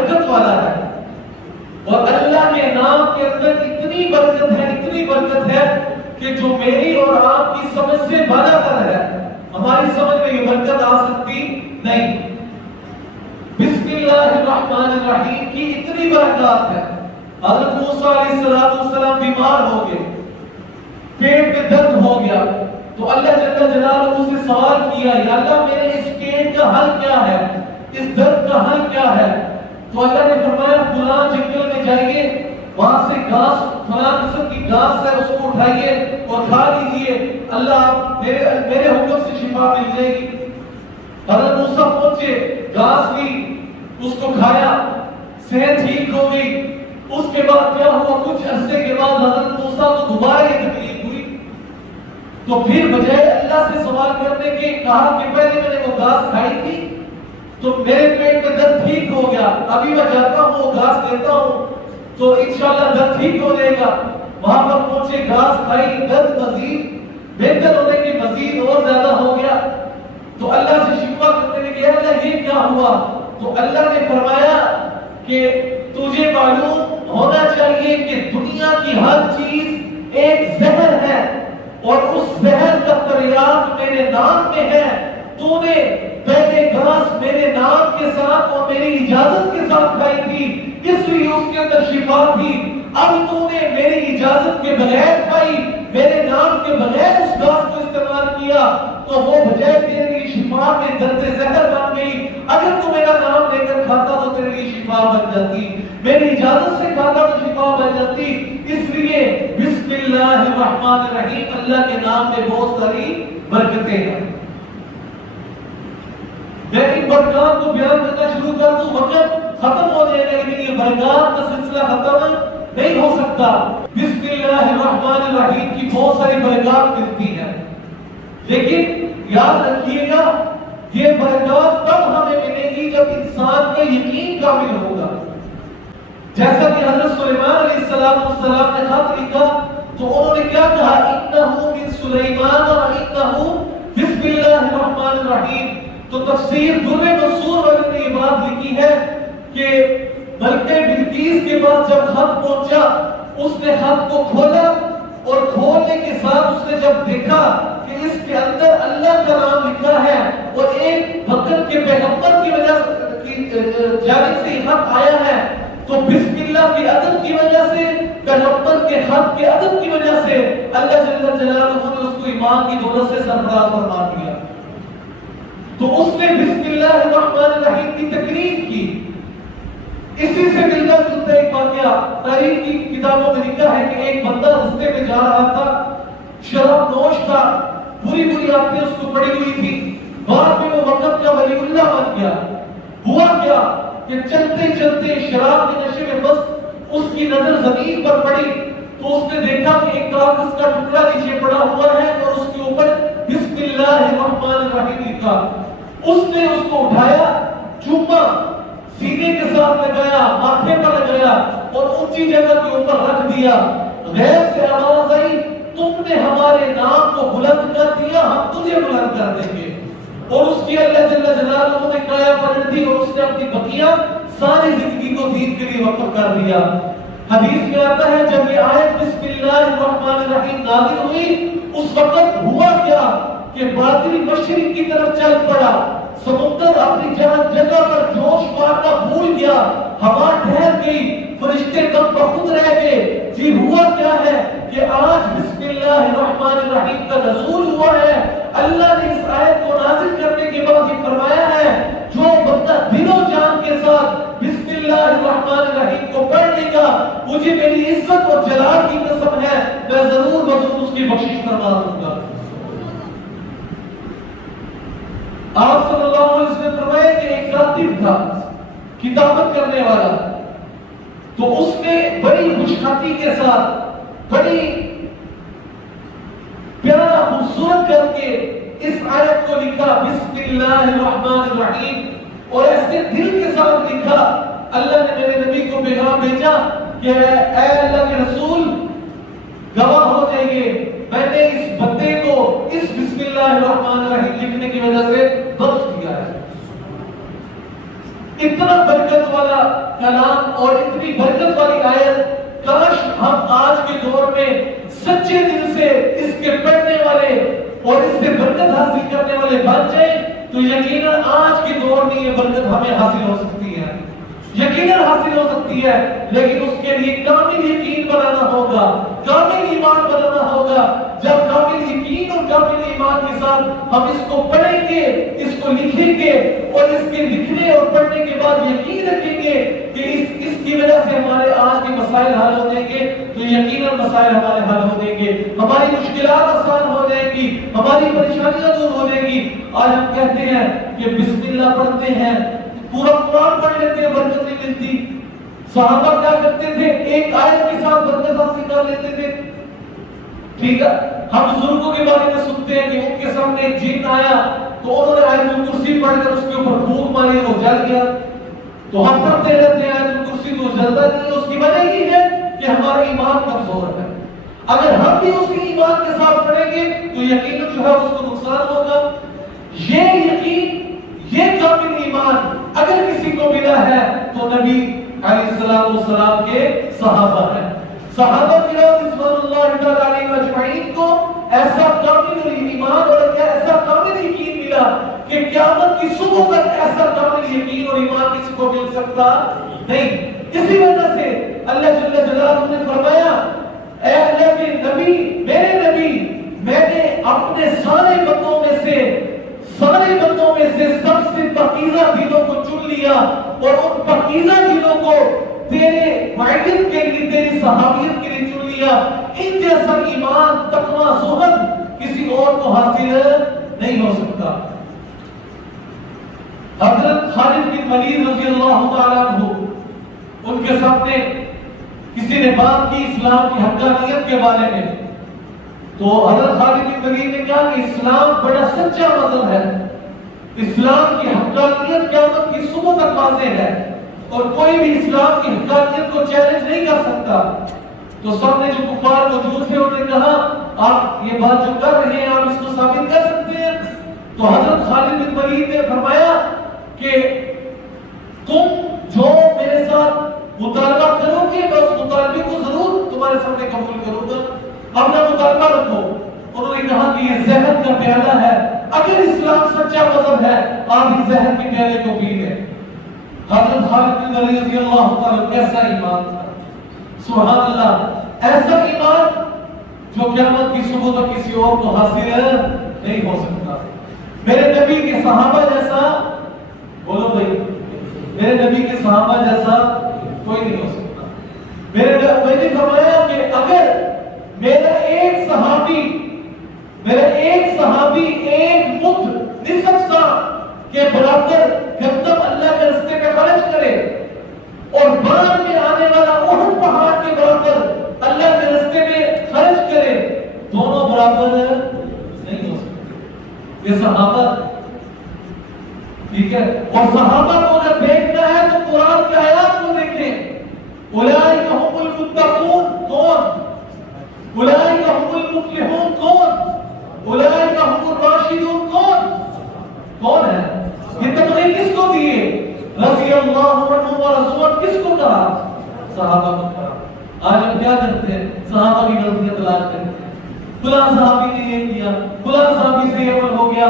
برکت والا ہے، اور اللہ کے نام کے اندر اتنی برکت ہے کہ جو میری اور آپ کی سمجھ سے بالا تر ہے، ہماری سمجھ میں یہ برکت آ سکتی نہیں۔ بسم اللہ الرحمن الرحیم کی اتنی برکات ہے۔ حضرت موسیٰ علیہ السلام بیمار ہو گئے، پیٹ میں درد ہو گیا، تو اللہ جل جلالہ سے سوال کیا، یا اللہ میرے اس پیٹ کا حل کیا ہے، اس درد کا حل کیا ہے؟ تو اللہ نے فرمایا فلاں جنگل میں جائیے، وہاں سے گھاس، فلاں قسم کی گھاس ہے، اس کو اٹھائیے اور کھا لیجیے، اللہ میرے حکم سے شفا مل جائے گی۔ حضرت موسیٰ پہنچے، گھاس لی، اس کو کھایا، صحت ٹھیک ہو گئی۔ اس کے بعد کیا ہوا، کچھ عرصے کے بعد حضرت موسیٰ کو دوبارہ یہ تکلیف ہوئی، تو پھر بجائے اللہ سے سوال کرنے کے کہا کہ پہلے میں نے وہ گھاس کھائی تھی تو میرے پیٹ میں درد ٹھیک ہو گیا، ابھی میں جاتا ہوں وہ گھاس دیتا ہوں تو انشاءاللہ درد ٹھیک ہو جائے گا۔ وہاں پر پہنچے، گھاس کھائی، درد مزید بہتر ہونے کی مزید اور زیادہ ہو گیا، تو اللہ سے شکوہ کرنے لگے، اللہ یہ کیا ہوا؟ تو اللہ نے فرمایا کہ تجھے معلوم ہونا چاہیے کہ دنیا کی ہر چیز ایک زہر ہے، اور اس زہر کا تریاق میرے نام میں ہے۔ تو نے پہلے گھاس میرے نام کے ساتھ اور میری اجازت کے ساتھ کھائی تھی، اس لیے اس کے اندر شفا تھی۔ اب تو نے میری اجازت کے بغیر کھائی، میرے نام کے بغیر اس گھاس کو استعمال کیا، تو وہ بجائے تیرے لیے شفا میں درد زہر بن گئی۔ اگر تو میرا نام لے کر کھاتا تو تیرے لیے شفا بن جاتی، میری اجازت سے کھاتا تو شفا بن جاتی۔ اس لیے بسم اللہ الرحمن الرحیم، اللہ کے نام میں بہت ساری برکتیں ہیں۔ میں ان برکات کو بیان کرنا شروع کر دوں، وقت ختم ہو جائے گا، لیکن یہ برکات کا سلسلہ ختم نہیں ہو سکتا۔ بسم اللہ الرحمن الرحیم کی بہت ساری برکات ملتی ہیں، لیکن یاد رکھیے گا یہ برکات تب ہمیں ملے گی جب انسان کا یقین کامل ہوگا۔ جیسا کہ حضرت سلیمان علیہ السلام نے خط لکھا تو انہوں نے کیا کہا، انہو من سلیمان وانہو بسم اللہ الرحمن الرحیم۔ تو تفسیر در منصور والے نے یہ بات لکھی ہے کہ ملکہ بلقیس کے پاس جب خط پہنچا، اس نے خط کو کھولا، اور کھولنے کے ساتھ اس نے جب دیکھا کہ اس کے اندر اللہ کا نام لکھا ہے، اور ایک وقت کے پیغمبر کی وجہ کی جانب سے یہ خط آیا ہے، تو بسم اللہ کے ادب کی وجہ سے، پیغمبر کے خط کے ادب کی وجہ سے اللہ جل جلالہ نے اس کو ایمان کی دولت سے سرفراز فرما دیا۔ تو اس نے بسم اللہ الرحمن الرحیم کی تقریر کی۔ اسی سے ملتا جلتا ایک واقعہ تاریخ کی کتابوں میں لکھا ہے کہ ایک بندہ رستے میں جا رہا تھا، شراب نوش تھا، بری بری عادتیں اس کو پڑی ہوئی تھی، بعد میں وہ وقت کا ولی اللہ بن گیا۔ ہوا کیا کہ چلتے چلتے شراب کے نشے میں مست اس کی نظر زمین پر پڑی، تو اس نے دیکھا کہ ایک کاغذ کا ٹکڑا نیچے پڑا ہوا ہے اور اس کے اوپر بسم اللہ الرحمن الرحیم لکھا۔ اس نے اس کو اٹھایا، چوما، سینے کے ساتھ لگایا، ماتھے پر لگایا اور اونچی جگہ کے اوپر رکھ دیا۔ غیب سے آواز آئی، تم نے ہمارے نام کو بلند کر دیا، ہم تجھے بلند کر دیں گے۔ اور اس کی اللہ جل جلالہ نے کایا پلٹ دی، اور اس نے اپنی بقیہ ساری زندگی کو دین کے لیے وقف کر دیا۔ حدیث میں آتا ہے جب یہ آیت بسم اللہ الرحمن الرحیم نازل ہوئی، اس وقت ہوا کیا کہ باطل مشرق کی طرف چل پڑا، سمندر اپنی جگہ پر جوش مارنا بھول گیا، ہوا ٹھہر گئی، فرشتے دم بخود رہ گئے۔ جی ہوا کیا ہے کہ آج بسم اللہ الرحمن الرحیم کا نزول ہوا ہے۔ اللہ نے اس آیت کو نازل کرنے کے بعد یہ فرمایا ہے، جو بندہ دل و جان کے ساتھ بسم اللہ الرحمن الرحیم کو پڑھ لے گا، مجھے میری عزت اور جلال کی قسم ہے، میں ضرور اس کی بخشش فرما دوں گا۔ آپ صلی اللہ علیہ وسلم نے فرمایا کہ ایک کاتب تھا، کتابت کرنے والا، تو اس نے بڑی خوشخطی کے ساتھ، بڑی پیارا خوبصورت کر کے اس آیت کو لکھا بسم اللہ الرحمن الرحیم، اور ایسے دل کے ساتھ لکھا۔ اللہ نے میرے نبی کو پیغام بھیجا کہ اے اللہ کے رسول گواہ ہو جائیے، میں نے اس بندے کو اس بسم اللہ الرحمن الرحیم لکھنے کی وجہ سے بخش دیا ہے۔ اتنا برکت والا کلام اور اتنی برکت والی آیت، کاش ہم آج کے دور میں سچے دل سے اس کے پڑھنے والے اور اس سے برکت حاصل کرنے والے بن جائیں تو یقیناً آج کے دور میں یہ برکت ہمیں حاصل ہو سکتی ہے، یقیناً حاصل ہو سکتی ہے، لیکن اس کے لیے کامل یقین بنانا ہوگا، کامل ایمان بنانا ہوگا۔ جب کامل یقین اور کامل ایمان کے ساتھ ہم اس کو پڑھیں گے، اس کو لکھیں گے اور اس کے لکھنے اور پڑھنے کے بعد یقین رکھیں گے کہ اس کی وجہ سے ہمارے آج کے مسائل حل ہو جائیں گے، تو یقیناً مسائل ہمارے حل ہو جائیں گے، ہماری مشکلات آسان ہو جائیں گی، ہماری پریشانیاں دور ہو جائیں گی۔ آج ہم کہتے ہیں کہ بسم اللہ پڑھتے ہیں، پورا قرآن پڑھ لیتے ہیں، برکت نہیں ملتی۔ صحابہ کیا کرتے تھے؟ ایک آیت کے ساتھ برکت حاصل کر لیتے تھے۔ ٹھیک ہے، ہم بزرگوں کے بارے میں سنتے ہیں کہ ان کے سامنے ایک جن آیا تو انہوں نے آیت الکرسی پڑھ کر اس کے اوپر پھونک ماری، وہ جل گیا۔ تو ہم پڑھتے رہتے ہیں آیت الکرسی، تو جلتا نہیں ہے۔ اس کی وجہ یہ ہے کہ ہمارا ایمان کمزور ہے۔ اگر ہم بھی اس کی ایمان کے ساتھ پڑھیں گے تو یقیناً جو ہے اس کو نقصان ہوگا۔ یہ یقین، یہ کامل ایمان اگر کسی کو ملا ہے تو نبی علیہ السلام کے صحابہ ہیں۔ صحابہ کرام رضوان اللہ تعالی علیہم اجمعین کو ایسا کامل ایمان اور ایسا کامل یقین ملا کہ قیامت کی صبح تک ایسا کامل یقین اور ایمان کسی کو مل سکتا نہیں۔ اسی وجہ سے اللہ جل جلالہ نے فرمایا، اے اللہ کے نبی، میرے نبی، میں نے اپنے سارے بندوں میں سے سب سے پاکیزہ دلوں کو چن لیا اور ان پاکیزہ دلوں کو تیرے وعدت کے لیے، تیری صحابیت کے لیے چن لیا۔ ان جیسا ایمان، تقوی، زہد کسی اور کو حاصل نہیں ہو سکتا۔ حضرت خالد بن ولید رضی اللہ تعالیٰ عنہ، ان کے سامنے کسی نے بات کی اسلام کی حقانیت کے بارے میں، تو حضرت خالد بن ولید نے کہا کہ اسلام بڑا سچا مذہب ہے، اسلام کی حقانیت قیامت کی صبح تک واضح ہے اور کوئی بھی اسلام کی حقانیت کو چیلنج نہیں کر سکتا۔ تو سب نے جو کفار موجود تھے انہوں نے کہا، آپ یہ بات جو کر رہے ہیں آپ اس کو ثابت کر سکتے ہیں؟ تو حضرت خالد بن ولید نے فرمایا کہ تم جو میرے ساتھ مطالبہ کرو گے میں اس مطالبے کو ضرور تمہارے سامنے قبول کروں گا، اپنا مطالبہ رکھو۔ انہوں نے کہا کہ یہ زہر کا پیالہ ہے، اگر اسلام سچا مذہب ہے آپ اس زہر کے پیالے کو پی لیں۔ حضرت خالد بن ولید رضی اللہ تعالیٰ کیسا ایمان تھا، سبحان اللہ، ایسا ایمان جو قیامت کی صبح تک کسی اور کو حاصل نہیں ہو سکتا۔ میرے نبی کے صحابہ جیسا، بولو بھائی، میرے نبی کے صحابہ جیسا کوئی نہیں ہو سکتا۔ میرے نبی نے فرمایا کہ اگر میرا ایک صحابی ایک مد نصف سا کے برابر گندم اللہ کے راستے میں خرچ کرے اور بعد میں آنے والا احد پہاڑ کے برابر اللہ کے راستے میں خرچ کرے، دونوں برابر نہیں ہو سکتے۔ یہ صحابہ، ٹھیک ہے، اور صحابہ کو اگر دیکھنا ہے تو قرآن کی آیات کو دیکھیں۔ اولئک هم المتقون، کون؟ اولئک هم المفلحون، کون؟ اولئک هم الراشدون، کون ہے؟ یہ تمغے کس کو دیے؟ رضی اللہ عنہم ورضوان، کس کو کہا؟ صحابہ کو کہا۔ آج ہم کیا کرتے ہیں؟ صحابہ کی غلطیاں تلاش کرتے ہیں، فلاں صحابی نے یہ کیا، فلاں صحابی سے یہ عمل ہو گیا۔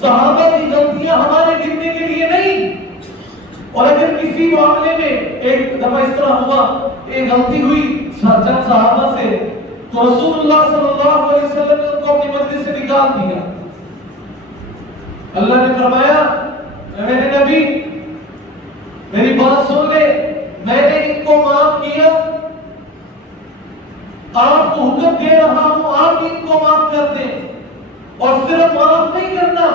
صحابہ کی غلطیاں ہمارے گننے کے لیے نہیں، اور اگر کسی معاملے میں ایک دفعہ اس طرح ہوا، ایک غلطی ہوئی چند صحابہ سے، تو رسول اللہ صلی اللہ علیہ وسلم نے ان کو اپنی مجلس سے نکال دیا۔ اللہ نے فرمایا، میرے نبی میری بات سن لے، میں نے ان کو معاف کیا، آپ کو حکم دے رہا ہوں آپ ان کو معاف کر دیں، اور صرف معاف نہیں کرنا،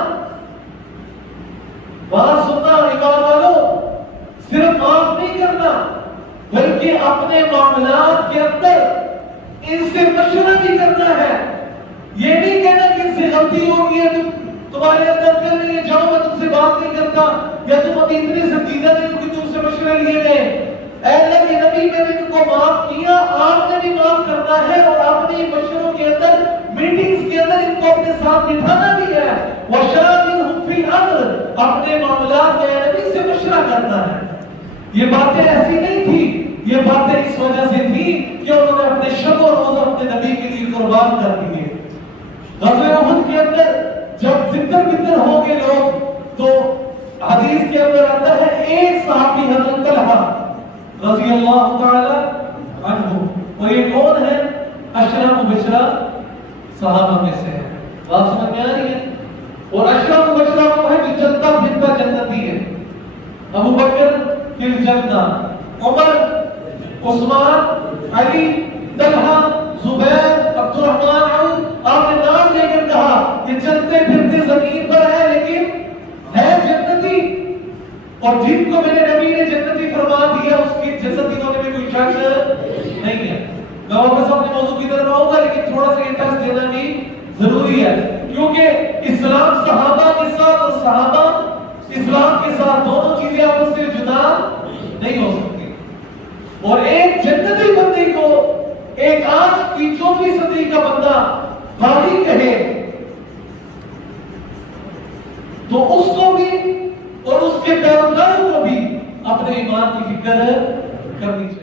بات سننا ایمان والو، صرف معاف نہیں کرنا بلکہ اپنے معاملات کے اندر ان سے مشورہ بھی کرنا ہے۔ یہ نہیں کہنا کہ ان سے غلطی ہو گئی ہے، تمہارے اندر کر رہی ہے، جاؤ میں تم سے بات نہیں کرتا، یا تم ابھی اتنے سنجیدہ نہیں ہو کہ تم سے مشورہ لیے گئے۔ اے اللہ کے نبی میں نے ان کو معاف کیا، آپ نے بھی معاف کرنا ہے، اور اپنی مشوروں کے اندر، میٹنگز کے اندر ان کو اپنے ساتھ بٹھانا بھی ہے۔ وَشَاوِرْهُمْ فِي لیکن اگر اپنے معاملات میں نبی سے مشورہ کرنا ہے. یہ باتیں ایسی نہیں تھی، یہ باتیں اس وجہ سے تھی کہ انہوں نے اپنے شب و روز اپنے نبی کے لیے قربان کر دیے. غزوہ احد کے اندر جب تتر بتر ہو گئے لوگ تو حدیث کے اندر آتا ہے ایک صحابی حضرت طلحہ رضی اللہ تعالی عنہ، اور یہ کون ہے؟ عشرہ مبشرہ صحابہ میں سے ہے. بات سمجھ میں آ رہی ہے؟ اور عشرہ مبشرہ وہ ہے جو جنتا بھنتا جنتی ہے. ابو بکر فی الجنہ، عمر، عثمان، علی، طلحہ، زبیر، عبد الرحمن عوف. آپ نے نام لے کر کہا کہ چلتے پھرتے زمین پر ہے لیکن ہے جنتی، اور جن کو میرے نبی نے جنتی فرما دیا اس کی جنتی ہونے میں کوئی شک نہیں ہے. میں واپس اپنے موضوع کی طرف آؤں گا لیکن تھوڑا سا یہ ٹچ دینا بھی ضروری ہے، کیونکہ اسلام صحابہ کے ساتھ اور صحابہ اسلام کے ساتھ دونوں چیزیں آپس سے جدا نہیں ہو سکتی. اور ایک جنتی بندے کو ایک آج کی 24ویں صدی کا بندہ باغی کہے تو اس کو بھی اور اس کے پیروکاروں کو بھی اپنے ایمان کی فکر کرنی چاہیے.